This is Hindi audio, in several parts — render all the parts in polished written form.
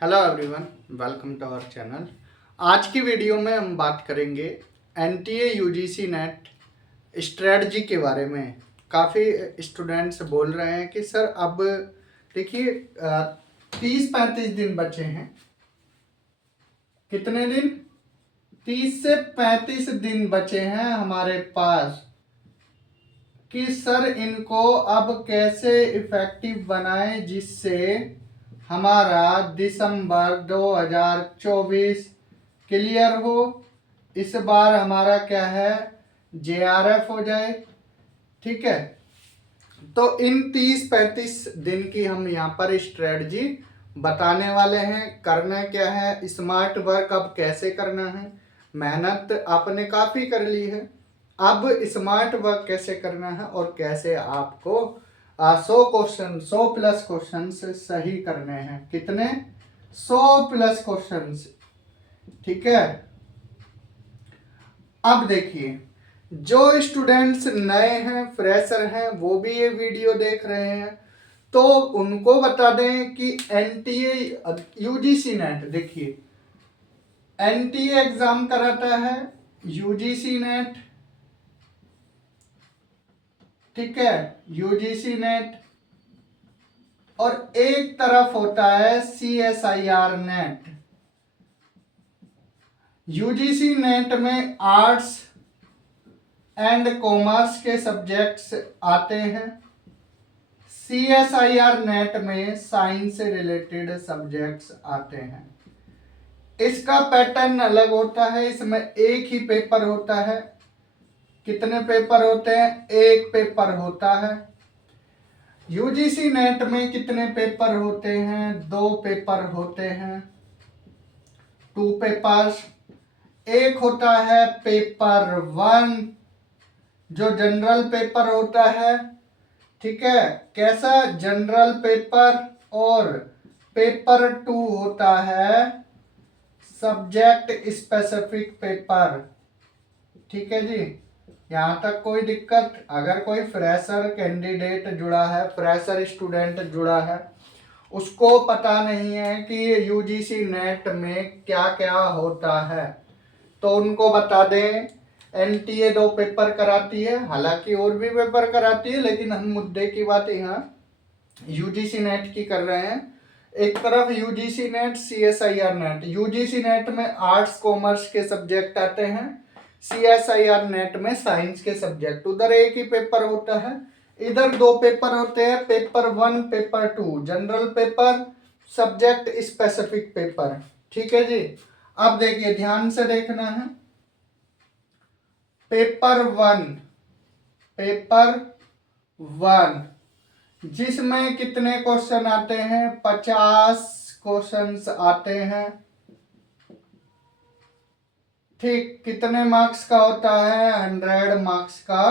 Hello everyone, welcome to our channel. आज की वीडियो में हम बात करेंगे एनटीए यूजीसी नेट स्ट्रेटजी के बारे में। काफ़ी स्टूडेंट्स बोल रहे हैं कि सर अब देखिए 30-35 दिन बचे हैं। कितने दिन? 30 से 35 दिन बचे हैं हमारे पास कि सर इनको अब कैसे इफेक्टिव बनाएं जिससे हमारा दिसंबर 2024 क्लियर हो। इस बार हमारा क्या है, जेआरएफ हो जाए। ठीक है, तो इन 30-35 दिन की हम यहाँ पर स्ट्रेटजी बताने वाले हैं। करना क्या है, स्मार्ट वर्क अब कैसे करना है। मेहनत आपने काफ़ी कर ली है, अब स्मार्ट वर्क कैसे करना है और कैसे आपको 100 क्वेश्चन सही करने हैं। कितने? 100+ क्वेश्चन। ठीक है, अब देखिए जो स्टूडेंट्स नए हैं, फ्रेशर हैं, वो भी ये वीडियो देख रहे हैं तो उनको बता दें कि एनटीए यूजीसी नेट, देखिए एनटीए एग्जाम कराता है यूजीसी नेट। ठीक है, यूजीसी नेट, और एक तरफ होता है सीएसआईआर नेट। यूजीसी नेट में आर्ट्स एंड कॉमर्स के सब्जेक्ट्स आते हैं, सीएसआईआर नेट में साइंस से रिलेटेड सब्जेक्ट्स आते हैं। इसका पैटर्न अलग होता है, इसमें एक ही पेपर होता है। कितने पेपर होते हैं? एक पेपर होता है। यूजीसी नेट में कितने पेपर होते हैं? 2 पेपर होते हैं, 2 पेपर्स। एक होता है पेपर 1 जो जनरल पेपर होता है। ठीक है, कैसा? General paper. और पेपर 2 होता है सब्जेक्ट स्पेसिफिक पेपर। ठीक है जी, यहाँ तक कोई दिक्कत? अगर कोई फ्रेशर कैंडिडेट जुड़ा है, फ्रेशर स्टूडेंट जुड़ा है, उसको पता नहीं है कि यूजीसी नेट में क्या क्या होता है, तो उनको बता दें एनटीए 2 पेपर कराती है, हालांकि और भी पेपर कराती है, लेकिन हम मुद्दे की बात यहाँ यूजीसी नेट की कर रहे हैं। एक तरफ UGC net, CSIR net. UGC net में आर्ट्स कॉमर्स के सब्जेक्ट आते हैं, सीएसआईआर नेट में साइंस के सब्जेक्ट। उधर एक ही पेपर होता है, इधर 2 पेपर होते हैं, paper 1 paper 2, general paper, subject specific paper. ठीक है जी, अब देखिए ध्यान से देखना है। पेपर 1, पेपर 1 जिसमें कितने क्वेश्चन आते हैं? 50 क्वेश्चंस आते हैं। ठीक, कितने मार्क्स का होता है? 100 मार्क्स का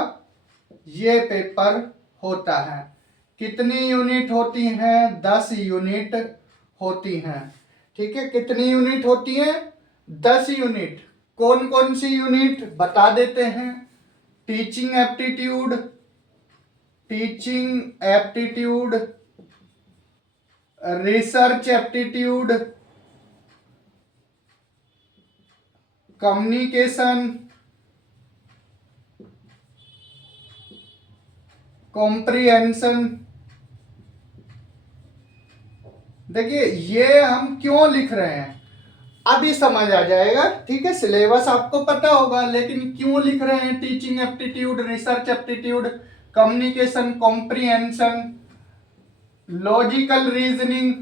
ये पेपर होता है। कितनी यूनिट होती हैं? 10 यूनिट होती हैं। ठीक है, कितनी यूनिट होती है? 10 यूनिट। कौन कौन सी यूनिट बता देते हैं? Teaching aptitude, teaching aptitude, research aptitude, communication, comprehension. देखिए ये हम क्यों लिख रहे हैं अभी समझ आ जाएगा। ठीक है, सिलेबस आपको पता होगा, लेकिन क्यों लिख रहे हैं? Teaching aptitude, research aptitude, communication, comprehension, logical reasoning,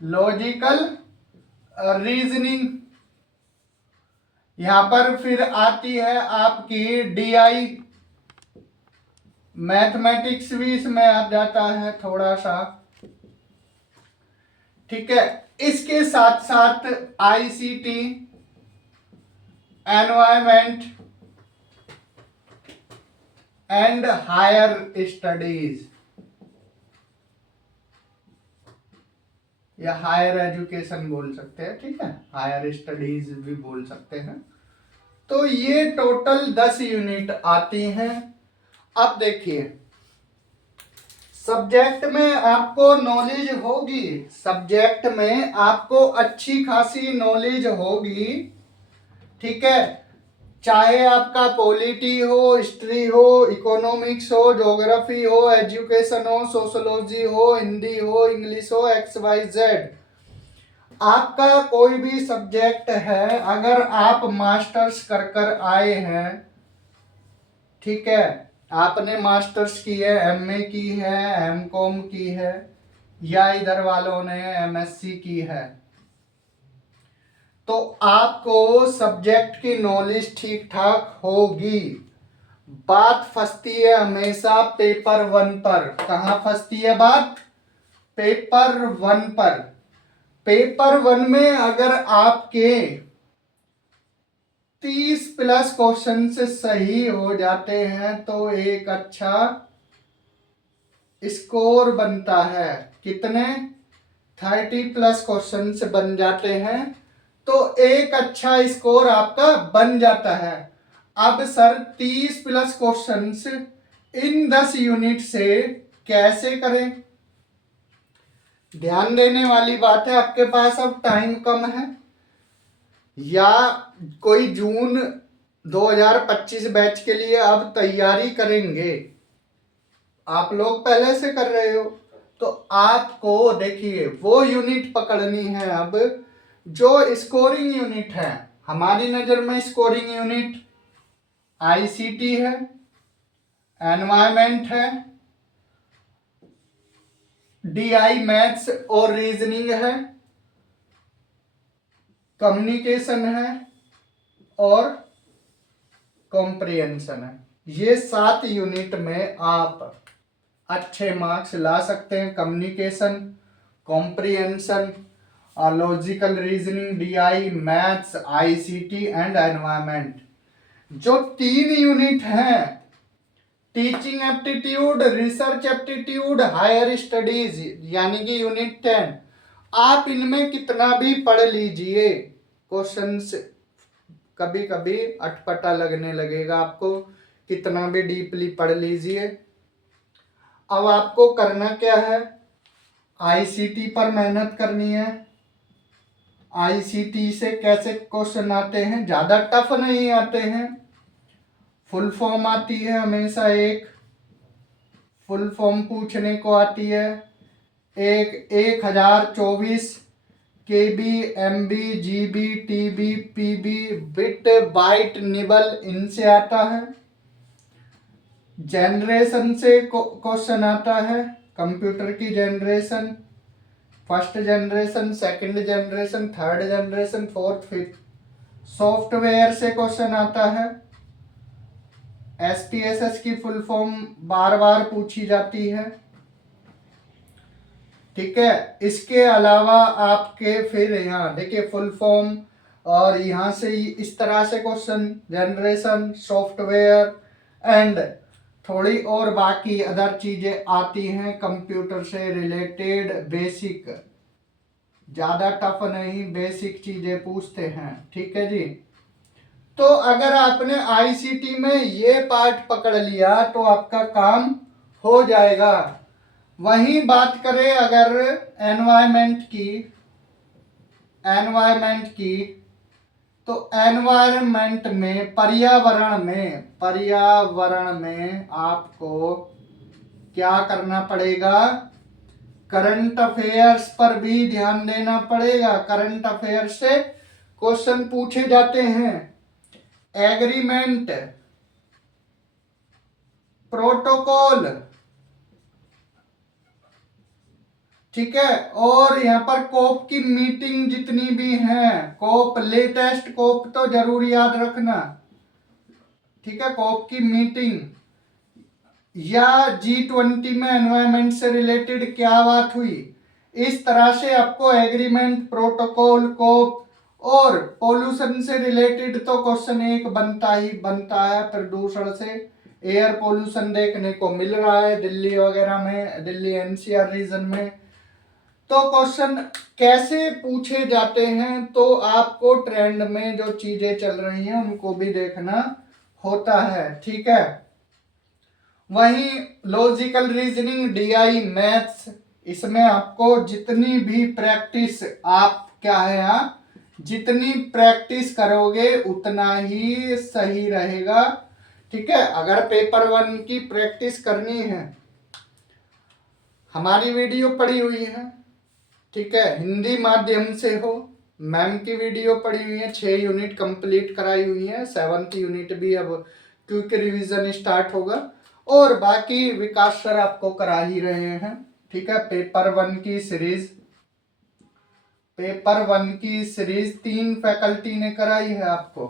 logical reasoning. यहां पर फिर आती है आपकी डीआई, मैथमेटिक्स भी इसमें आ जाता है थोड़ा सा। ठीक है, इसके साथ साथ ICT, environment and higher studies या हायर एजुकेशन बोल सकते हैं। ठीक है, हायर स्टडीज भी बोल सकते हैं। तो ये टोटल 10 यूनिट आती हैं। अब देखिए सब्जेक्ट में आपको नॉलेज होगी, सब्जेक्ट में आपको अच्छी खासी नॉलेज होगी, ठीक है। चाहे आपका पॉलिटी हो, हिस्ट्री हो, इकोनॉमिक्स हो, ज्योग्राफी हो, एजुकेशन हो, सोशोलॉजी हो, हिंदी हो, इंग्लिश हो, XYZ, आपका कोई भी सब्जेक्ट है, अगर आप मास्टर्स कर कर आए हैं, ठीक है, आपने मास्टर्स की है, MA की है, MCOM की है, या इधर वालों ने MSc की है, तो आपको सब्जेक्ट की नॉलेज ठीक ठाक होगी। बात फंसती है हमेशा पेपर 1 पर। कहां फंसती है बात? पेपर 1 पर। पेपर 1 में अगर आपके 30+ क्वेश्चन से सही हो जाते हैं तो एक अच्छा स्कोर बनता है। कितने? 30+ क्वेश्चन से बन जाते हैं तो एक अच्छा स्कोर आपका बन जाता है। अब सर 30+ क्वेश्चंस इन 10 यूनिट से कैसे करें? ध्यान देने वाली बात है, आपके पास अब टाइम कम है, या कोई जून 2025 बैच के लिए अब तैयारी करेंगे, आप लोग पहले से कर रहे हो, तो आपको देखिए वो यूनिट पकड़नी है अब जो स्कोरिंग यूनिट है। हमारी नजर में स्कोरिंग यूनिट ICT है, एनवायरमेंट है, DI मैथ्स और रीजनिंग है, कम्युनिकेशन है और कॉम्प्रिहेंशन है। ये 7 यूनिट में आप अच्छे मार्क्स ला सकते हैं। Communication, comprehension, logical reasoning, DI maths, ICT and environment, जो 3 यूनिट हैं, teaching aptitude, research aptitude, higher studies, यानी कि यूनिट 10, आप इनमें कितना भी पढ़ लीजिए, क्वेश्चंस कभी कभी अटपटा लगने लगेगा आपको, कितना भी डीपली पढ़ लीजिए। अब आपको करना क्या है? ICT पर मेहनत करनी है। ICT से कैसे क्वेश्चन आते हैं? ज्यादा टफ नहीं आते हैं। फुल फॉर्म आती है हमेशा, एक फुल फॉर्म पूछने को आती है, एक 1024 KB, MB, GB, TB, PB, bit, byte, nibble, इनसे आता है। जनरेशन से क्वेश्चन आता है, कंप्यूटर की generation, first generation, second generation, third generation, fourth, fifth. Software से क्वेश्चन आता है, SPSS की फुल फॉर्म बार बार पूछी जाती है, ठीक है। इसके अलावा आपके फिर यहाँ देखिए फुल फॉर्म, और यहाँ से इस तरह से क्वेश्चन, जनरेशन, सॉफ्टवेयर एंड थोड़ी और बाकी अदर चीजें आती हैं कंप्यूटर से रिलेटेड, बेसिक, ज्यादा टफ नहीं, बेसिक चीजें पूछते हैं, ठीक है जी। तो अगर आपने ICT में ये पार्ट पकड़ लिया तो आपका काम हो जाएगा। वहीं बात करें अगर एनवायरमेंट की, तो एनवायरमेंट में, पर्यावरण में आपको क्या करना पड़ेगा? करंट अफेयर्स पर भी ध्यान देना पड़ेगा। करंट अफेयर्स से क्वेश्चन पूछे जाते हैं। एग्रीमेंट, प्रोटोकॉल, ठीक है, और यहाँ पर कोप की मीटिंग जितनी भी हैं, कोप, लेटेस्ट कोप तो जरूर याद रखना, ठीक है, कोप की मीटिंग, या G20 में एनवायरमेंट से रिलेटेड क्या बात हुई, इस तरह से आपको एग्रीमेंट, प्रोटोकॉल, कोप और पोल्यूशन से रिलेटेड तो क्वेश्चन एक बनता ही बनता है। प्रदूषण से, एयर पोल्यूशन देखने को मिल रहा है दिल्ली वगैरह में, दिल्ली NCR रीजन में, तो क्वेश्चन कैसे पूछे जाते हैं, तो आपको ट्रेंड में जो चीजें चल रही हैं उनको भी देखना होता है, ठीक है। वहीं लॉजिकल रीजनिंग, डीआई, मैथ्स, इसमें आपको जितनी भी प्रैक्टिस आप क्या है आप जितनी प्रैक्टिस करोगे उतना ही सही रहेगा। ठीक है, अगर पेपर 1 की प्रैक्टिस करनी है, हमारी वीडियो पड़ी हुई है, ठीक है, हिंदी माध्यम से हो, मैम की वीडियो पड़ी हुई है, 6 यूनिट कंप्लीट कराई हुई है, 7th यूनिट भी अब क्विक रिवीजन स्टार्ट होगा, और बाकी विकास सर आपको करा ही रहे हैं। ठीक है, पेपर वन की सीरीज 3 फैकल्टी ने कराई है आपको।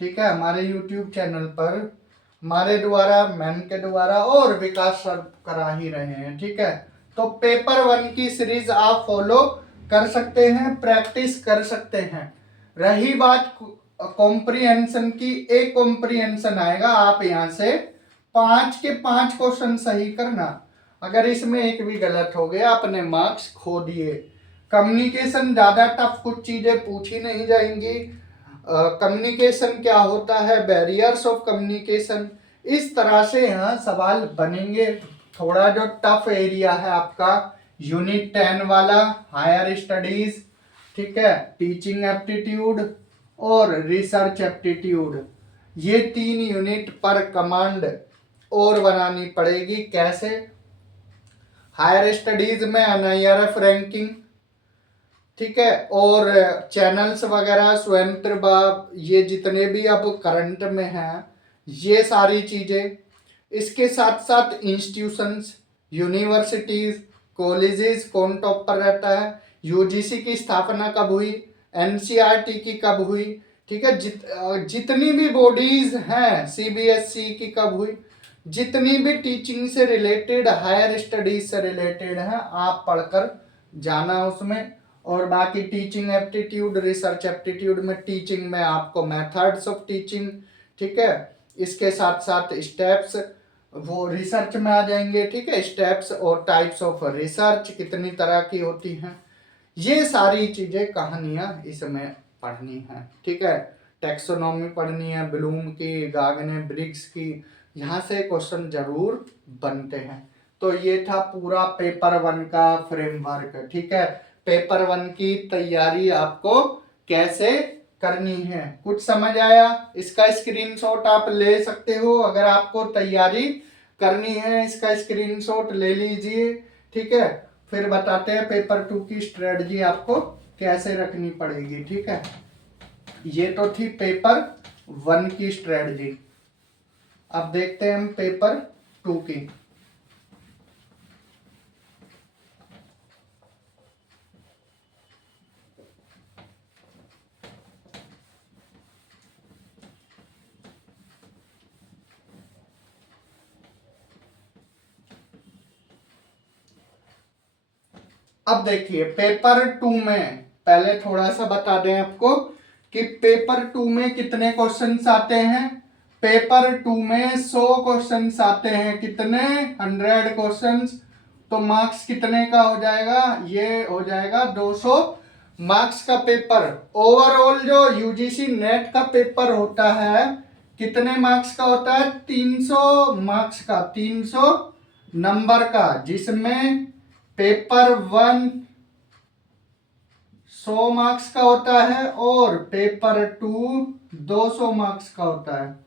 ठीक है, हमारे यूट्यूब चैनल पर हमारे द्वारा, मैम के द्वारा, और विकास सर करा ही रहे हैं। ठीक है, तो पेपर 1 की सीरीज आप फॉलो कर सकते हैं, प्रैक्टिस कर सकते हैं। रही बात कॉम्प्रिहेंशन की, एक कॉम्प्रिहेंशन आएगा, आप यहां से 5 के 5 क्वेश्चन सही करना। अगर इसमें एक भी गलत हो गया अपने मार्क्स खो दिए। कम्युनिकेशन ज्यादा टफ कुछ चीजें पूछी नहीं जाएंगी। कम्युनिकेशन क्या होता है, बैरियर्स ऑफ कम्युनिकेशन, इस तरह से यहाँ सवाल बनेंगे। थोड़ा जो टफ एरिया है आपका यूनिट 10 वाला हायर स्टडीज, ठीक है, टीचिंग एप्टीट्यूड और रिसर्च एप्टीट्यूड, ये 3 यूनिट पर कमांड और बनानी पड़ेगी। कैसे? हायर स्टडीज में एनआईआरएफ रैंकिंग, ठीक है, और चैनल्स वगैरह, स्वयं प्रभा, ये जितने भी अब करंट में हैं, ये सारी चीजें। इसके साथ साथ इंस्टीट्यूशंस, यूनिवर्सिटीज, कॉलेजेस, कौन टॉप पर रहता है, यूजीसी की स्थापना कब हुई, एनसीईआरटी की कब हुई, ठीक है, जितनी भी बॉडीज हैं, सीबीएसई की कब हुई, जितनी भी टीचिंग से रिलेटेड, हायर स्टडीज से रिलेटेड है, आप पढ़कर जाना उसमें। और बाकी टीचिंग एप्टीट्यूड, रिसर्च एप्टीट्यूड में टीचिंग में आपको मेथड्स ऑफ टीचिंग, ठीक है, इसके साथ साथ स्टेप्स वो रिसर्च में आ जाएंगे। ठीक है, स्टेप्स और टाइप्स ऑफ रिसर्च कितनी तरह की होती हैं, ये सारी चीजें, कहानियां इसमें पढ़नी है। ठीक है, टेक्सोनॉमी पढ़नी है, ब्लूम की, गागने ब्रिग्स की, यहाँ से क्वेश्चन जरूर बनते हैं। तो ये था पूरा पेपर 1 का फ्रेमवर्क। ठीक है, पेपर 1 की तैयारी आपको कैसे करनी है, कुछ समझ आया? इसका स्क्रीनशॉट आप ले सकते हो, अगर आपको तैयारी करनी है इसका स्क्रीनशॉट ले लीजिए। ठीक है, फिर बताते हैं पेपर 2 की स्ट्रेटजी आपको कैसे रखनी पड़ेगी। ठीक है, ये तो थी पेपर 1 की स्ट्रेटजी। अब देखते हैं हम पेपर 2 की। अब देखिए पेपर 2 में पहले थोड़ा सा बता दें आपको कि पेपर 2 में कितने क्वेश्चंस आते हैं। पेपर 2 में 100 क्वेश्चंस आते हैं। कितने? 100 क्वेश्चंस। तो मार्क्स कितने का हो जाएगा? ये हो जाएगा 200 मार्क्स का पेपर। ओवरऑल जो यूजीसी नेट का पेपर होता है कितने मार्क्स का होता है? 300 मार्क्स का, 300 नंबर का, जिसमें पेपर 1 100 मार्क्स का होता है और पेपर 2 200 मार्क्स का होता है।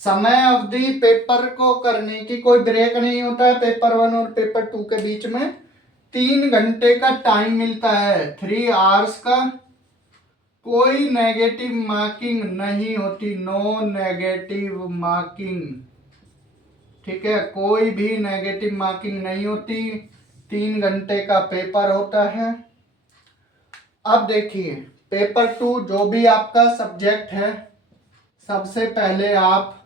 समय अवधि पेपर को करने की कोई ब्रेक नहीं होता है। पेपर 1 और पेपर 2 के बीच में 3 घंटे का टाइम मिलता है, 3 आवर्स का। कोई नेगेटिव मार्किंग नहीं होती, नो नेगेटिव मार्किंग। ठीक है, कोई भी नेगेटिव मार्किंग नहीं होती। 3 घंटे का पेपर होता है। अब देखिए पेपर 2 जो भी आपका सब्जेक्ट है, सबसे पहले आप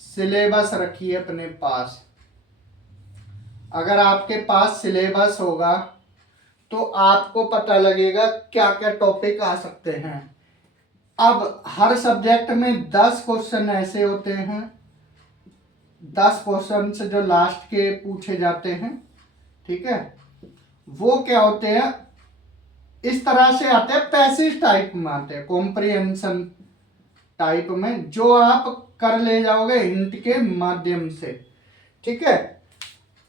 सिलेबस रखिए अपने पास। अगर आपके पास सिलेबस होगा तो आपको पता लगेगा क्या क्या टॉपिक आ सकते हैं। अब हर सब्जेक्ट में 10 क्वेश्चन ऐसे होते हैं, 10 क्वेश्चन जो लास्ट के पूछे जाते हैं। ठीक है, वो क्या होते हैं? इस तरह से आते हैं, पैसिव टाइप में आते हैं, कॉम्प्रिहेंशन टाइप में, जो आप कर ले जाओगे हिंट के माध्यम से। ठीक है,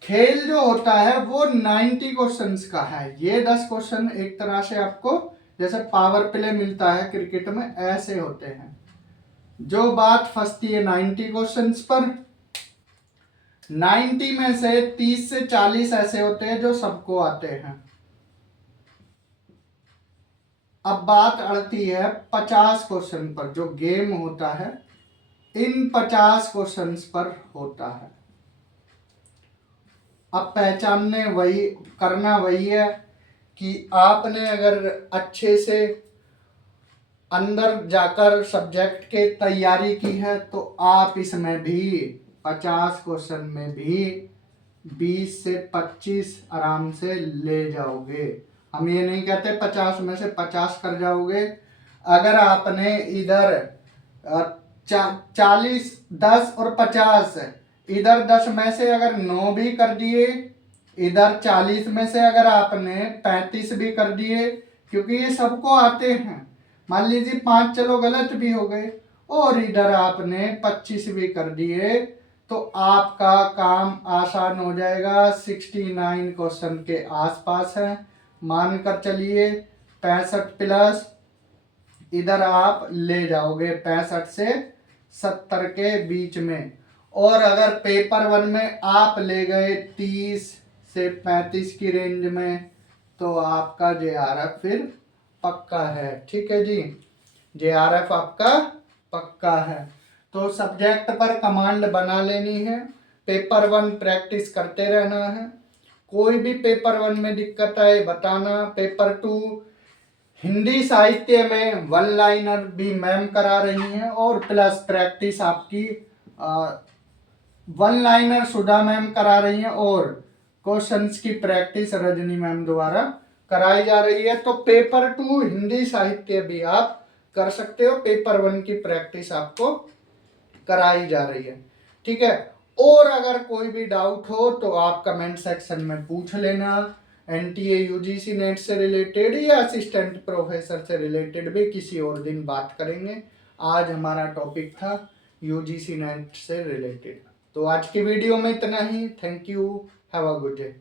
खेल जो होता है वो 90 क्वेश्चंस का है। ये 10 क्वेश्चन एक तरह से आपको जैसे पावर प्ले मिलता है क्रिकेट में, ऐसे होते हैं। जो बात फंसती है 90 क्वेश्चंस पर, 90 में से 30 से 40 ऐसे होते हैं जो सबको आते हैं। अब बात अड़ती है 50 क्वेश्चन पर, जो गेम होता है इन 50 क्वेश्चंस पर होता है। अब पहचानने वही करना वही है कि आपने अगर अच्छे से अंदर जाकर सब्जेक्ट के तैयारी की है तो आप इसमें भी 50 क्वेश्चन में भी 20 से 25 आराम से ले जाओगे। हम ये नहीं कहते 50 में से 50 कर जाओगे। अगर आपने इधर 40, 10 और 50, इधर 10 में से अगर 9 भी कर दिए, इधर 40 में से अगर आपने 35 भी कर दिए, क्योंकि ये सबको आते हैं। मान लीजिए 5 चलो गलत भी हो गए और इधर आपने 25 भी कर दिए, तो आपका काम आसान हो जाएगा। 69 क्वेश्चन के आसपास है, मानकर चलिए 65 प्लस इधर आप ले जाओगे 65 से 70 के बीच में। और अगर पेपर 1 में आप ले गए 30 से 35 की रेंज में, तो आपका JRF फिर पक्का है। ठीक है जी, JRF आपका पक्का है। तो सब्जेक्ट पर कमांड बना लेनी है, पेपर 1 प्रैक्टिस करते रहना है। कोई भी पेपर 1 में दिक्कत आए बताना। पेपर 2 हिंदी साहित्य में 1 लाइनर भी मैम करा रही हैं और प्लस प्रैक्टिस आपकी 1 लाइनर सुधा मैम करा रही हैं और क्वेश्चंस की प्रैक्टिस रजनी मैम द्वारा कराई जा रही है। तो पेपर 2 हिंदी साहित्य भी आप कर सकते हो, पेपर 1 की प्रैक्टिस आपको कराई जा रही है। ठीक है, और अगर कोई भी डाउट हो तो आप कमेंट सेक्शन में पूछ लेना। NTA UGC नेट से रिलेटेड या असिस्टेंट प्रोफेसर से रिलेटेड भी किसी और दिन बात करेंगे। आज हमारा टॉपिक था UGC नेट से रिलेटेड। तो आज की वीडियो में इतना ही। Thank you, have a good day.